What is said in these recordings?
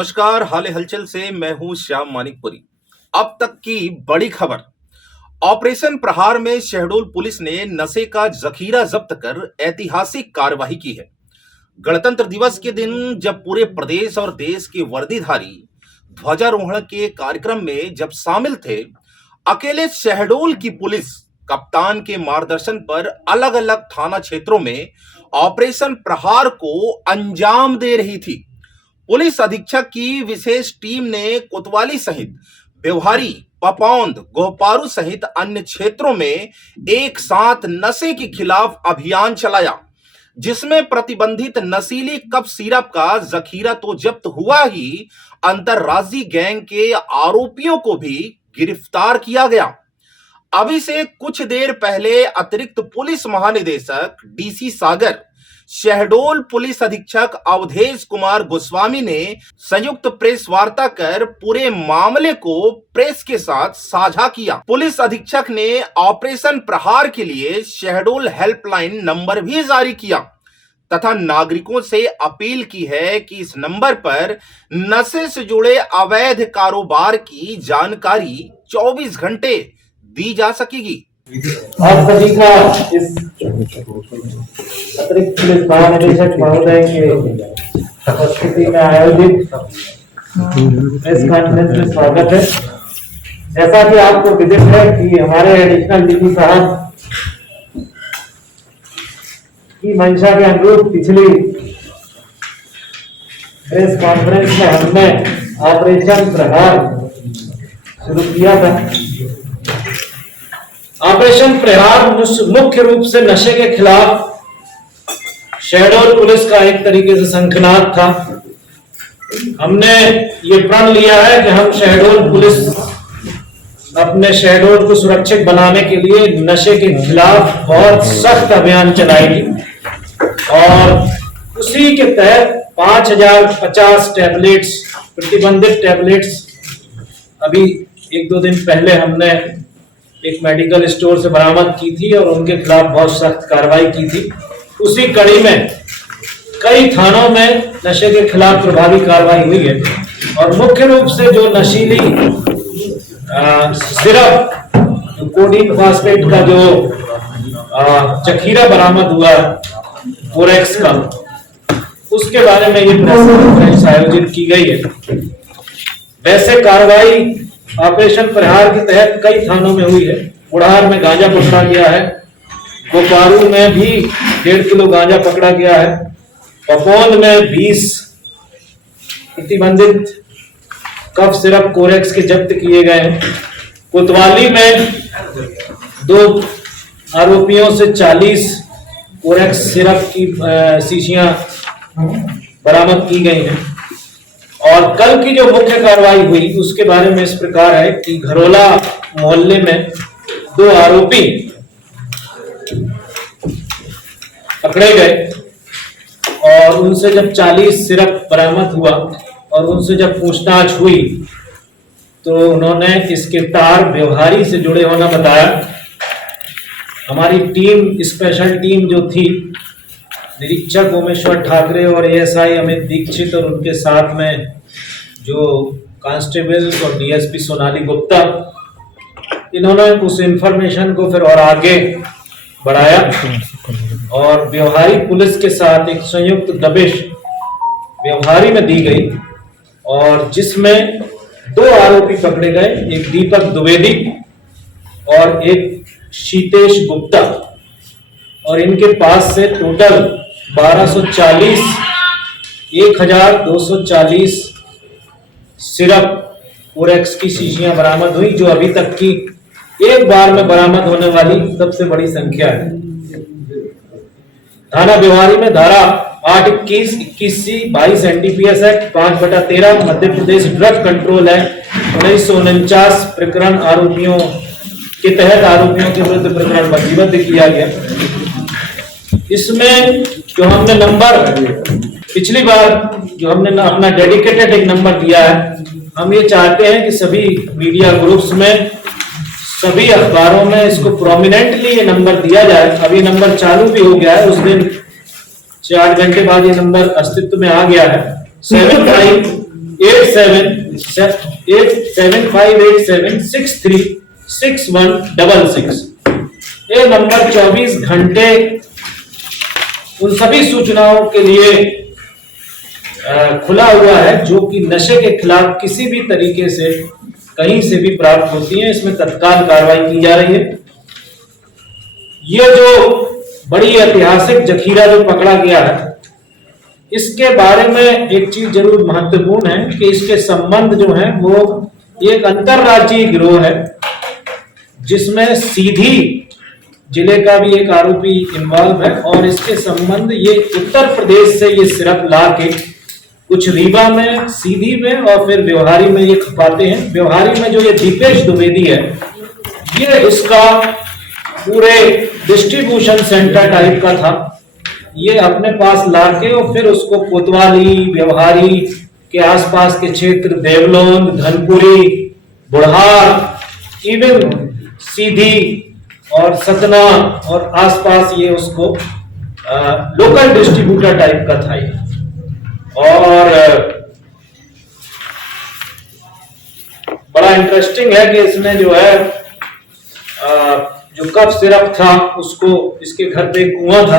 नमस्कार, हाल हलचल से मैं हूं श्याम मानिकपुरी। अब तक की बड़ी खबर। ऑपरेशन प्रहार में शहडोल पुलिस ने नशे का जखीरा जब्त कर ऐतिहासिक कार्रवाई की है। गणतंत्र दिवस के दिन जब पूरे प्रदेश और देश के वर्दीधारी ध्वजारोहण के कार्यक्रम में जब शामिल थे, अकेले शहडोल की पुलिस कप्तान के मार्गदर्शन पर अलग अलग थाना क्षेत्रों में ऑपरेशन प्रहार को अंजाम दे रही थी। पुलिस अधीक्षक की विशेष टीम ने कोतवाली सहित व्यवहारी, पपौंद, गोपारू सहित अन्य क्षेत्रों में एक साथ नशे के खिलाफ अभियान चलाया, जिसमें प्रतिबंधित नशीली कप सिरप का जखीरा तो जब्त हुआ ही, अंतर्राज्यीय गैंग के आरोपियों को भी गिरफ्तार किया गया। अभी से कुछ देर पहले अतिरिक्त पुलिस महानिदेशक डीसी सागर, शहडोल पुलिस अधीक्षक अवधेश कुमार गोस्वामी ने संयुक्त प्रेस वार्ता कर पूरे मामले को प्रेस के साथ साझा किया। पुलिस अधीक्षक ने ऑपरेशन प्रहार के लिए शहडोल हेल्पलाइन नंबर भी जारी किया तथा नागरिकों से अपील की है कि इस नंबर पर नशे से जुड़े अवैध कारोबार की जानकारी 24 घंटे दी जा सकेगी। आप सभी का इस अतिरिक्त पुलिस महानिदेशक महोदय के उपस्थिति में आयोजित प्रेस कॉन्फ्रेंस में स्वागत है। जैसा कि आपको विदित है कि हमारे एडिशनल डीसी साहब की मंशा के अनुरूप पिछली प्रेस कॉन्फ्रेंस में हमने ऑपरेशन प्रहार शुरू किया था। ऑपरेशन प्रहार मुख्य रूप से नशे के खिलाफ शहडोल पुलिस का एक तरीके से शंखनाद था। हमने ये प्रण लिया है कि हम शहडोल पुलिस अपने शहडोल को सुरक्षित बनाने के लिए नशे के खिलाफ बहुत सख्त अभियान चलाएगी और उसी के तहत 5050 टैबलेट्स, प्रतिबंधित टैबलेट्स अभी 1-2 दिन पहले हमने एक मेडिकल स्टोर से बरामद की थी और उनके खिलाफ बहुत सख्त कार्रवाई की थी। उसी कड़ी में कई थानों में नशे के खिलाफ प्रभावी कार्रवाई हुई है और मुख्य रूप से जो नशीली सिरप, कोडीन फास्फेट का जो जखीरा बरामद हुआ कोरेक्स का, उसके बारे में ये प्रेस कॉन्फ्रेंस आयोजित की गई है। वैसे कार्रवाई ऑपरेशन प्रहार के तहत कई थानों में हुई है। बुढ़ार में गांजा पकड़ा गया है, गोपारू में भी 1.5 किलो गांजा पकड़ा गया है, पपौंद में 20 प्रतिबंधित कफ सिरप कोरेक्स के जब्त किए गए हैं। कोतवाली में 2 आरोपियों से 40 कोरेक्स सिरप की शीशियां बरामद की गई हैं। और कल की जो मुख्य कार्रवाई हुई उसके बारे में इस प्रकार है कि घरोला मोहल्ले में 2 आरोपी पकड़े गए और उनसे जब 40 सिरप बरामद हुआ और उनसे जब पूछताछ हुई तो उन्होंने इसके तार व्यवहारी से जुड़े होना बताया। हमारी टीम, स्पेशल टीम जो थी, निरीक्षक ओमेश्वर ठाकरे और एएसआई अमित दीक्षित और उनके साथ में जो कांस्टेबल और डीएसपी सोनाली गुप्ता, इन्होंने उस इंफॉर्मेशन को फिर और आगे बढ़ाया और व्यवहारी पुलिस के साथ एक संयुक्त दबिश व्यवहारी में दी गई और जिसमें 2 आरोपी पकड़े गए, एक दीपक द्विवेदी और एक शीतेश गुप्ता, और इनके पास से टोटल 1240 सिरप कोरेक्स की शीशियां बरामद हुई, जो अभी तक की एक बार में बरामद होने वाली सबसे बड़ी संख्या है। थाना व्यवहारी में धारा 821, 21C, 22 NDPS act 5/13, Madhya Pradesh drug control act 1949 प्रकरण आरोपियों के तहत आरोपियों के विरुद्ध प्रकरण पंजीबद्ध किया गया। इसमें जो हमने नंबर पिछली बार जो हमने अपना डेडिकेटेड एक नंबर दिया है, हम ये चाहते हैं कि सभी मीडिया ग्रुप्स में, सभी अखबारों में इसको प्रोमिनेंटली ये नंबर दिया जाए। अब ये नंबर चालू भी हो गया है, उस दिन 4 घंटे बाद ये नंबर अस्तित्व में आ गया है। 75 87587636 ये नंबर 24 घंटे उन सभी सूचनाओं के लिए खुला हुआ है जो कि नशे के खिलाफ किसी भी तरीके से कहीं से भी प्राप्त होती है। इसमें तत्काल कार्रवाई की जा रही है। ये जो बड़ी ऐतिहासिक जखीरा जो पकड़ा गया है, इसके बारे में एक चीज जरूर महत्वपूर्ण है कि इसके संबंध जो है वो एक अंतरराज्यीय गिरोह है, जिसमें सीधी जिले का भी एक आरोपी इन्वॉल्व है और इसके संबंध ये उत्तर प्रदेश से ये सिरप ला के कुछ रीवा में, सीधी में और फिर व्यवहारी में ये खपाते हैं। व्यवहारी में जो ये दीपेश द्विवेदी है, ये इसका पूरे डिस्ट्रीब्यूशन सेंटर टाइप का था। ये अपने पास लाके और फिर उसको कोतवाली, व्यवहारी के आसपास के क्षेत्र, देवलोन, धनपुरी, बुढ़ार, इवन सीधी और सतना और आसपास ये उसको लोकल डिस्ट्रीब्यूटर टाइप का था ये। और बड़ा इंटरेस्टिंग है कि इसमें जो है जो कफ सिरप था उसको, इसके घर पे एक कुआं था,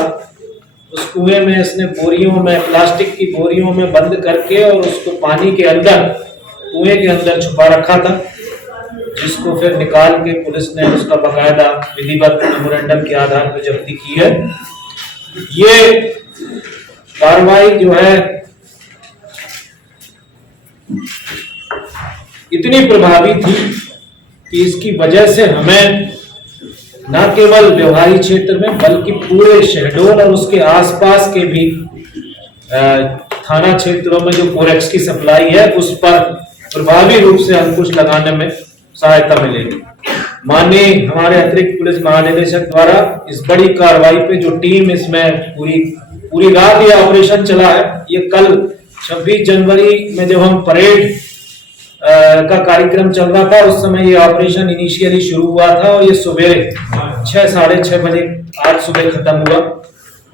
उस कुएं में इसने बोरियों में, प्लास्टिक की बोरियों में बंद करके और उसको पानी के अंदर, कुएं के अंदर छुपा रखा था, जिसको फिर निकाल के पुलिस ने उसका बकायदा विधिवत मेमोरेंडम के आधार पर जब्ती की है। ये कार्रवाई जो है इतनी प्रभावी थी कि इसकी वजह से हमें न केवल व्यवहारी क्षेत्र में बल्कि पूरे शहडोल और उसके आसपास के भी थाना क्षेत्रों में जो कोरेक्स की सप्लाई है उस पर प्रभावी रूप से अंकुश लगाने में सहायता मिलेगी। माननीय हमारे अतिरिक्त पुलिस महानिदेशक द्वारा इस बड़ी कार्रवाई पे जो टीम इसमें पूरी रात ये ऑपरेशन चला है। ये कल 26 जनवरी में जब हम परेड का कार्यक्रम चल रहा था उस समय ये ऑपरेशन इनिशियली शुरू हुआ था और ये सवेरे 6, साढ़े 6 बजे आज सुबह खत्म हुआ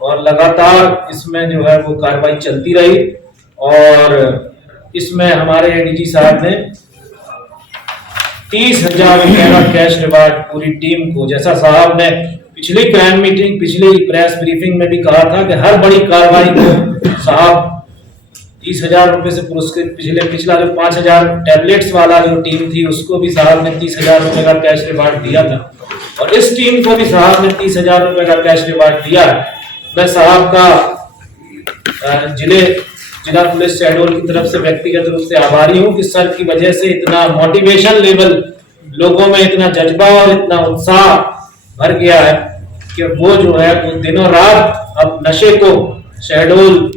और लगातार इसमें जो है वो कार्रवाई चलती रही। और इसमें हमारे एडीजी साहब ने 30,000 रुपए का कैश रिवार्ड पूरी टीम को, जैसा साहब ने पिछली क्राइम मीटिंग, पिछली प्रेस ब्रीफिंग में भी कहा था कि हर बड़ी कार्रवाई को साहब 30,000 रुपए से पुरस्कृत, पिछला जो 5,000 टैबलेट्स वाला जो टीम थी उसको भी साहब ने 30,000 रुपए का कैश रिवार्ड दिया था और इस टीम को भी साहब ने 30,000 रुपए का कैश रिवार्ड दिया है। मैं साहब का जिला पुलिस शहडोल की तरफ से व्यक्तिगत रूप से आभारी हूँ कि सर की वजह से इतना मोटिवेशन लेवल लोगों में, इतना जज्बा और इतना उत्साह भर गया है कि वो जो है वो दिनों रात अब नशे को शहडोल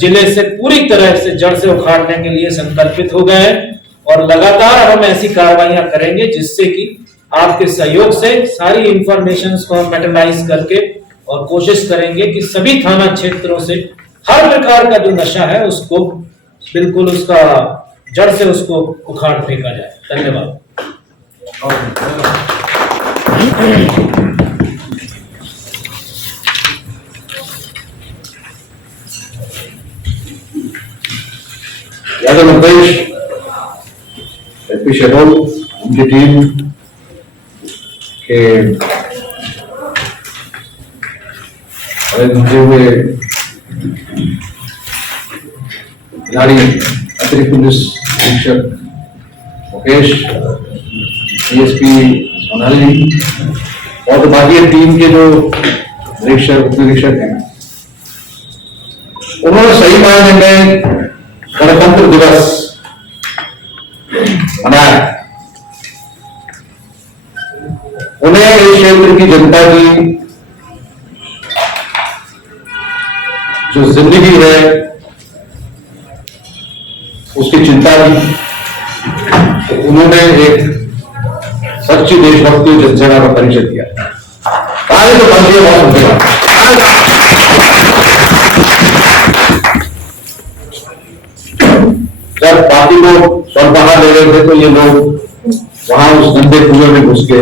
जिले से पूरी तरह से जड़ से उखाड़ने के लिए संकल्पित हो गए हैं और लगातार हम ऐसी कार्रवाइयां करेंगे जिससे कि आपके सहयोग से सारी इंफॉर्मेशन को हम मेटलाइज करके और कोशिश करेंगे कि सभी थाना क्षेत्रों से हर प्रकार का जो नशा है उसको बिल्कुल उसका जड़ से उसको उखाड़ फेंका जाए। धन्यवाद। यादव निर्देश एसपी शहडोल, उनकी टीम के घूमते हुए खिलाड़ी अतिरिक्त पुलिस अधीक्षक मुकेश, डीएसपी सोनाली और विभागीय टीम के जो निरीक्षक, उप निरीक्षक हैं, उन्होंने सही मायने में गणतंत्र दिवस मनाया। उन्हें इस क्षेत्र की जनता की जो जिंदगी है उसकी चिंता की, तो उन्होंने एक सच्ची देशभक्ति जनसेवा का परिचय दिया। कार्य तो बंदी बहुत धन्यवाद। जब बाकी लोग स्वल्पाहार ले रहे थे तो ये लोग वहां उस गंदे कुएं में घुस के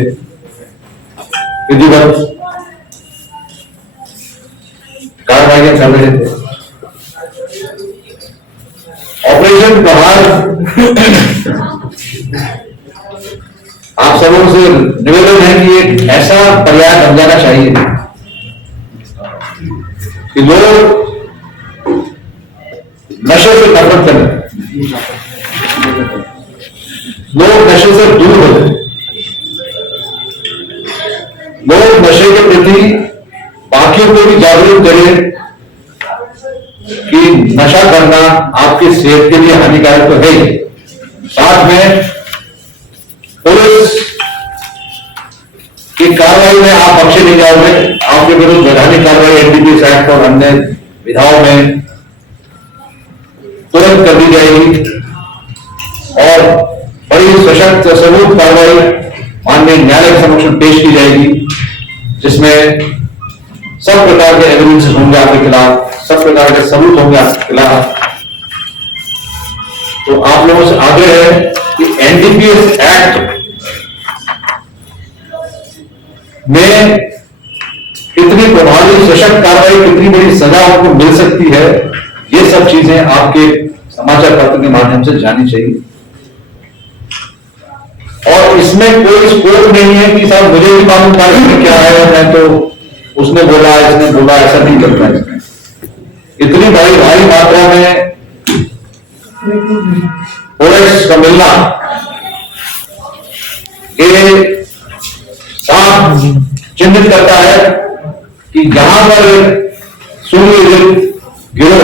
विधिवत कार्रवाइयां कर रहे थे। ऑपरेशन ऑपरेशन प्रहार आप सबों से निवेदन है कि एक ऐसा पर्याय बन जाना चाहिए कि लोग नशे से नफरत करें, लोग नशे से दूर हो जाए, लोग नशे के प्रति बाकियों को भी जागरूक करें कि नशा करना आपकी सेहत के लिए हानिकारक तो है ही, साथ में पुलिस की कार्रवाई में आप बख्शे नहीं जाओगे। आपके विरुद्ध वैधानिक कार्रवाई एनडीपीएस एक्ट और अन्य विधाओं में तुरंत कर दी जाएगी और बड़ी सशक्त सबूत कार्रवाई माननीय न्यायालय के समक्ष पेश की जाएगी, जिसमें सब प्रकार के एविडेंसेस होंगे आपके खिलाफ, सब प्रकार के सबूत होंगे आपके खिलाफ। तो आप लोगों से आग्रह है कि एनडीपीएस एक्ट में कितनी प्रभावी सशक्त कार्रवाई, कितनी बड़ी सजा आपको मिल सकती है, ये सब चीजें आपके समाचार पत्र के माध्यम से जानी चाहिए। और इसमें कोई स्कोप नहीं है कि साहब मुझे भी मालूम था इसमें क्या है, मैं तो उसने बोला इसने बोला, ऐसा नहीं करता है। इतनी बड़ी भारी मात्रा में फोरेक्स का मिलना ये साफ चिन्हित करता है कि जहां पर सुनियोजित गिरोह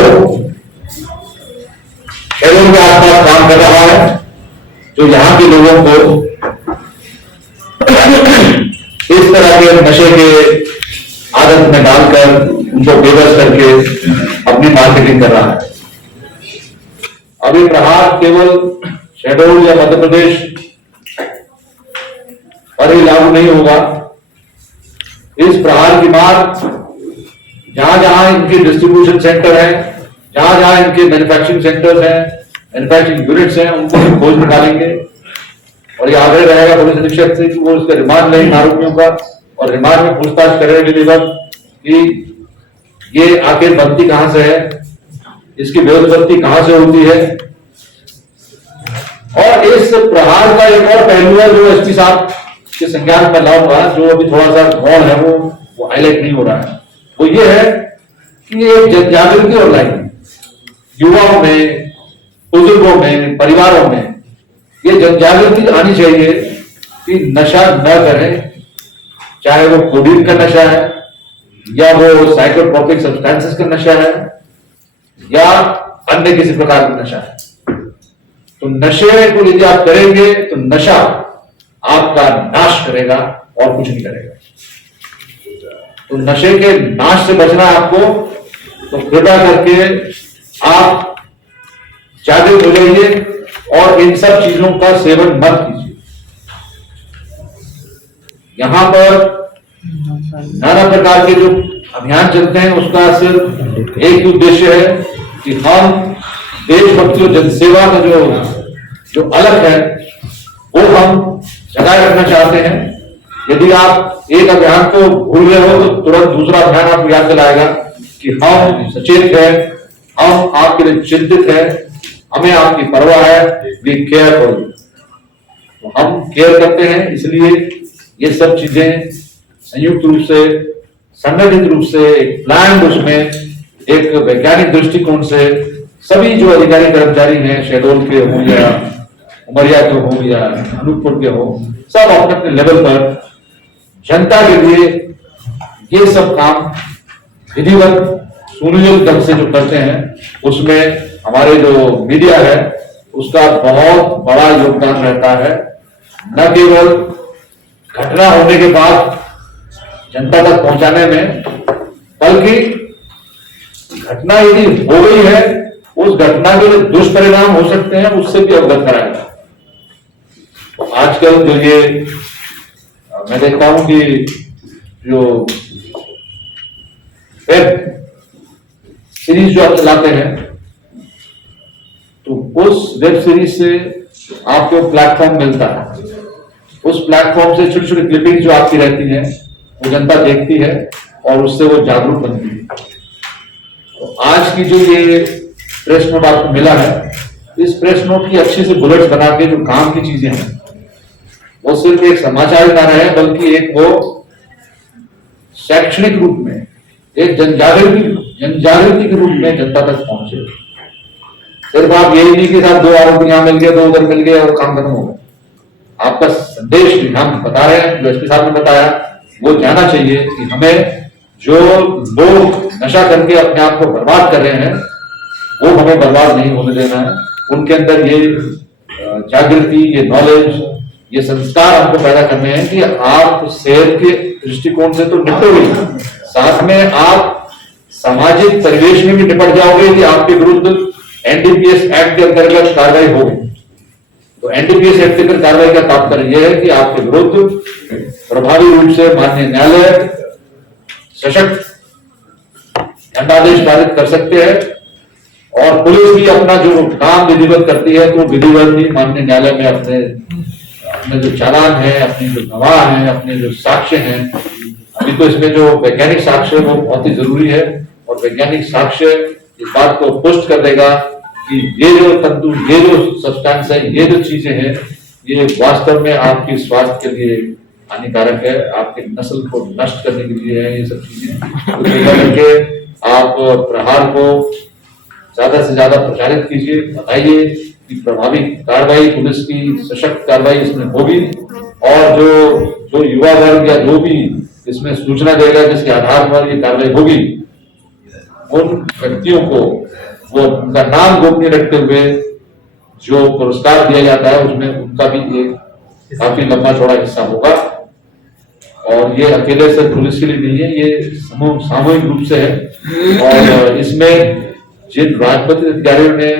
शहरों के आसपास काम कर रहा है, जो यहाँ के लोगों को इस तरह के नशे के आदत में डालकर उनको बेबस करके अपनी मार्केटिंग कर रहा है। अभी प्रहार केवल शहडोल या मध्य प्रदेश पर ही लागू नहीं होगा। इस प्रहार की मार जहां जहां इनके डिस्ट्रीब्यूशन सेंटर है, जहां जहां इनके मैन्युफैक्चरिंग सेंटर्स हैं, मैन्युफैक्चरिंग यूनिट्स हैं, उनको भी खोज निकालेंगे और ये आग्रह रहेगा पुलिस अधीक्षक से कि वो उसका रिमांड लें आरोपियों का और रिमांड में पूछताछ करेंगे कि ये आखिर बनती कहां से है, इसकी व्युत्पत्ति कहां से होती है। और इस प्रहार का एक और पहलू है जो एसपी साहब के संज्ञान में लाऊंगा, जो अभी थोड़ा सा गौण है, वो हाईलाइट नहीं हो रहा है। वो ये है कि ये जन जागृति और लाएगी युवाओं में, बुजुर्गों में, परिवारों में ये जन जागृति आनी चाहिए कि नशा न करें, चाहे वो कोडीन का नशा है या वो साइकोट्रोपिक सब्सटेंसेस का नशा है या अन्य किसी प्रकार का नशा है। तो नशे को यदि आप करेंगे तो नशा आपका नाश करेगा और कुछ नहीं करेगा। तो नशे के नाश से बचना है आपको, तो कृपया करके आप जागरूक हो जाइए और इन सब चीजों का सेवन मत कीजिए। यहां पर नाना प्रकार के जो अभियान चलते हैं उसका सिर्फ एक ही उद्देश्य है कि हम देशभक्ति और जनसेवा का जो अलग है वो हम जगाए रखना चाहते हैं। यदि आप एक अभियान को भूल रहे हो तो तुरंत दूसरा अभियान आपको याद दिलाएगा कि हम सचेत हैं, हम आपके लिए चिंतित हैं, हमें आपकी परवाह है, वी केयर फॉर यू। तो हम केयर करते हैं, इसलिए ये सब चीजें संयुक्त रूप से, संगठित रूप से, एक प्लान उसमें, एक वैज्ञानिक दृष्टिकोण से सभी जो अधिकारी कर्मचारी हैं, शहडोल के हों या उमरिया के हों या अनूपपुर के हों, सब अपने अपने लेवल पर जनता के लिए ये सब काम विधिवत सुनियोजित ढंग से जो करते हैं, उसमें हमारे जो मीडिया है उसका बहुत बड़ा योगदान रहता है। न केवल घटना होने के बाद जनता तक पहुंचाने में, बल्कि घटना यदि हो गई है उस घटना के जो दुष्परिणाम हो सकते हैं उससे भी अवगत कराएगा। तो आजकल जो ये मैं देखता हूं कि जो वेब सीरीज जो आप चलाते हैं, तो उस वेब सीरीज से आपको प्लेटफॉर्म मिलता है, उस प्लेटफॉर्म से छोटी छोटी क्लिपिंग जो आपकी रहती है वो जनता देखती है और उससे वो जागरूक बनती है। तो आज की जो ये प्रेस नोट आपको मिला है, इस प्रेस नोट की अच्छी से बुलेट्स बना के जो काम की चीजें हैं वो सिर्फ एक समाचार ना रहे बल्कि एक वो शैक्षणिक रूप में एक जनजागृति के रूप में जनता तक पहुंचे। सिर्फ आप यही नहीं कि साहब 2 आरोपी यहां मिल गए, 2 उधर मिल गए और काम खत्म हो गया। आपका संदेश भी हम बता रहे हैं, जो एसपी साहब ने बताया वो जाना चाहिए कि हमें जो लोग नशा करके अपने आप को बर्बाद कर रहे हैं वो हमें बर्बाद नहीं होने देना है। उनके अंदर ये जागृति, ये नॉलेज, ये संस्कार हमको पैदा करने हैं कि आप सेहत के दृष्टिकोण से तो निपटोगे, साथ में आप सामाजिक परिवेश में भी निपट जाओगे कि आपके विरुद्ध एनडीपीएस एक्ट के अंतर्गत कार्रवाई होगी। तो एनडीपीएस एक्ट के अंतर्गत कार्रवाई का तात्पर्य यह है कि आपके विरुद्ध प्रभावी रूप से माननीय न्यायालय सशक्त दंडादेश पारित कर सकते हैं और पुलिस भी अपना जो काम विधिवत करती है तो विधिवत ही माननीय न्यायालय में अपने जो चालान है, अपनी जो गवाह है, अपने जो साक्ष्य हैं, अभी तो इसमें जो वैज्ञानिक साक्ष्य है वो बहुत ही जरूरी है और वैज्ञानिक साक्ष्य इस बात को पुष्ट कर देगा कि ये जो तंतु, ये जो सब्सटेंस है, ये जो चीजें हैं, ये वास्तव में आपके स्वास्थ्य के लिए हानिकारक है, आपके नस्ल को नष्ट करने के लिए है। ये सब चीजें तो करके आप प्रहार को ज्यादा से ज्यादा प्रचारित कीजिए, बताइए कि प्रभावी कार्रवाई, पुलिस की सशक्त कार्रवाई इसमें होगी और जो युवा वर्ग या जो भी इसमें सूचना देगा जिसके आधार पर ये कार्रवाई होगी, उन व्यक्तियों को वो उनका नाम गोपनीय रखते हुए जो पुरस्कार दिया जाता है उसमें उनका भी एक काफी लंबा चौड़ा हिस्सा होगा। और ये अकेले से पुलिस के लिए नहीं है, ये सामूहिक रूप से है और इसमें जिन राजपत्रित अधिकारियों ने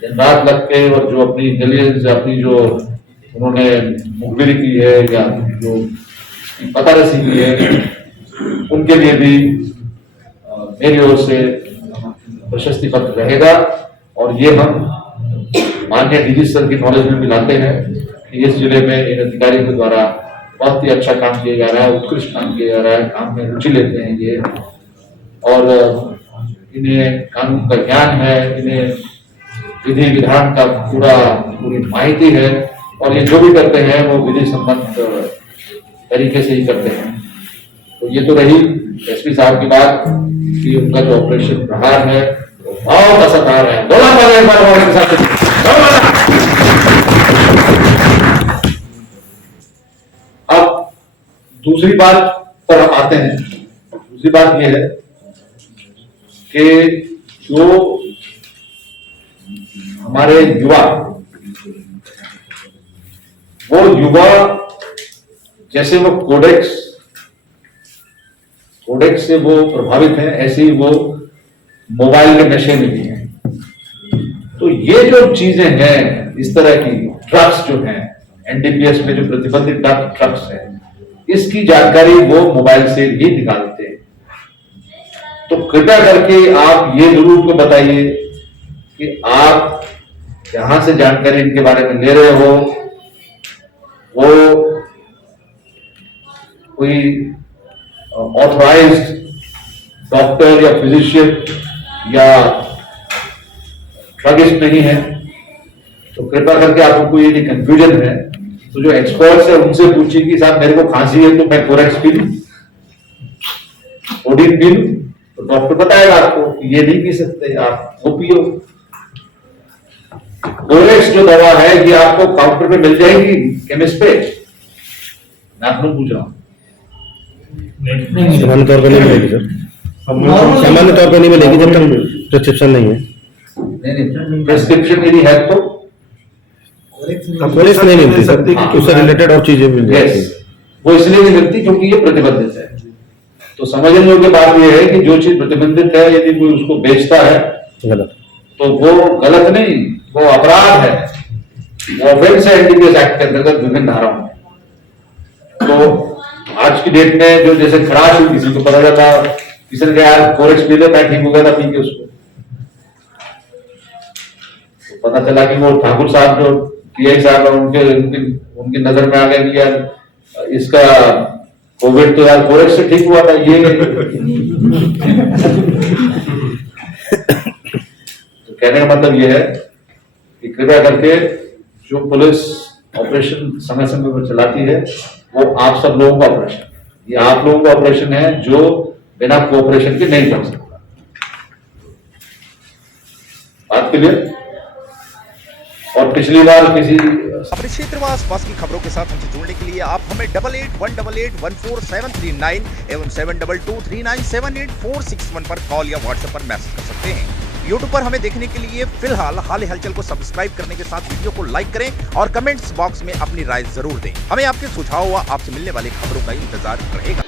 दिन रात लग के और जो अपनी इंटेलिजेंस, अपनी जो उन्होंने मुखबिरी की है या जो पता रसी की है, उनके लिए भी मेरी ओर से प्रशस्ति पत्र रहेगा। और ये हम माननीय डीजी सर की नॉलेज में भी लाते हैं कि इस जिले में इन अधिकारियों के द्वारा बहुत ही अच्छा काम किया जा रहा है, उत्कृष्ट काम किया जा रहा है, काम में रुचि लेते हैं ये और इन्हें कानून का ज्ञान है, इन्हें विधि विधान का पूरी माहिती है और ये जो भी करते हैं वो विधि सम्मत तरीके से ही करते हैं। तो ये तो रही एसपी साहब की बात कि उनका जो ऑपरेशन प्रहार है वो बहुत असरदार है। अब दूसरी बात पर आते हैं। दूसरी बात यह है कि जो हमारे युवा, वो युवा जैसे वो कोडेक्स से वो प्रभावित हैं, ऐसे ही वो मोबाइल के नशे में भी हैं। तो ये जो चीजें हैं, इस तरह की ड्रग्स जो हैं, एनडीपीएस में जो प्रतिबंधित ड्रग्स हैं, इसकी जानकारी वो मोबाइल से ही निकालते हैं। तो कृपया करके आप ये जरूर को बताइए कि आप जहां से जानकारी इनके बारे में ले रहे हो वो कोई ऑथराइज्ड डॉक्टर या फिजिशियन या ड्रगिस्ट नहीं है। तो कृपया करके आपको कोई यदि कंफ्यूजन है तो जो एक्सपर्ट्स है उनसे पूछिए कि साहब मेरे को खांसी है तो मैं कोरेक्स पी लूं, कोडीन पी लूं? तो डॉक्टर बताएगा आपको कि ये नहीं पी सकते, आप वो पियो। कोरेक्स जो दवा है ये आपको काउंटर पे मिल जाएगी केमिस्ट पे, मैं आपको पूछ रहा हूँ। सामान्य तौर पर नहीं मिलेगी सर, सामान्य तौर पर नहीं मिलेगी जब तक प्रिस्क्रिप्शन नहीं है। नहीं, प्रिस्क्रिप्शन यदि है तो पुलिस नहीं मिलती सर, उससे रिलेटेड और चीजें मिल जाती हैं। वो इसलिए नहीं मिलती क्योंकि ये प्रतिबंधित है। तो समझने योग्य बात यह है कि जो चीज प्रतिबंधित है यदि कोई उसको बेचता है गलत, तो वो गलत नहीं, वो अपराध है, वो ऑफेंस है एनडीपीएस एक्ट के अंतर्गत विभिन्न धाराओं में। तो आज की डेट में जो जैसे खराश हुई, किसी को पता चला, किसी ने कहा यार कोरेक्स पी ले, मैं ठीक हो गया था पी के उसको, तो पता चला कि वो ठाकुर साहब जो पीआई साहब उनकी नजर में आ गया कि यार इसका कोविड तो यार कोरेक्स से ठीक हुआ था। ये तो कहने का मतलब ये है कि कृपया करके जो पुलिस ऑपरेशन समय समय पर चलाती है वो आप सब लोगों का ऑपरेशन, ये आप लोगों का ऑपरेशन है जो बिना कोऑपरेशन के नहीं चल सकता। बात क्लियर? और पिछली बार किसी अपने क्षेत्र व आसपास की खबरों के साथ हमसे जुड़ने के लिए आप हमें 8818814739 एवं 7223978461 पर कॉल या व्हाट्सएप पर मैसेज कर सकते हैं। यूट्यूब पर हमें देखने के लिए फिलहाल हाल हलचल को सब्सक्राइब करने के साथ वीडियो को लाइक करें और कमेंट्स बॉक्स में अपनी राय जरूर दें। हमें आपके सुझाव व आपसे मिलने वाली खबरों का इंतजार रहेगा।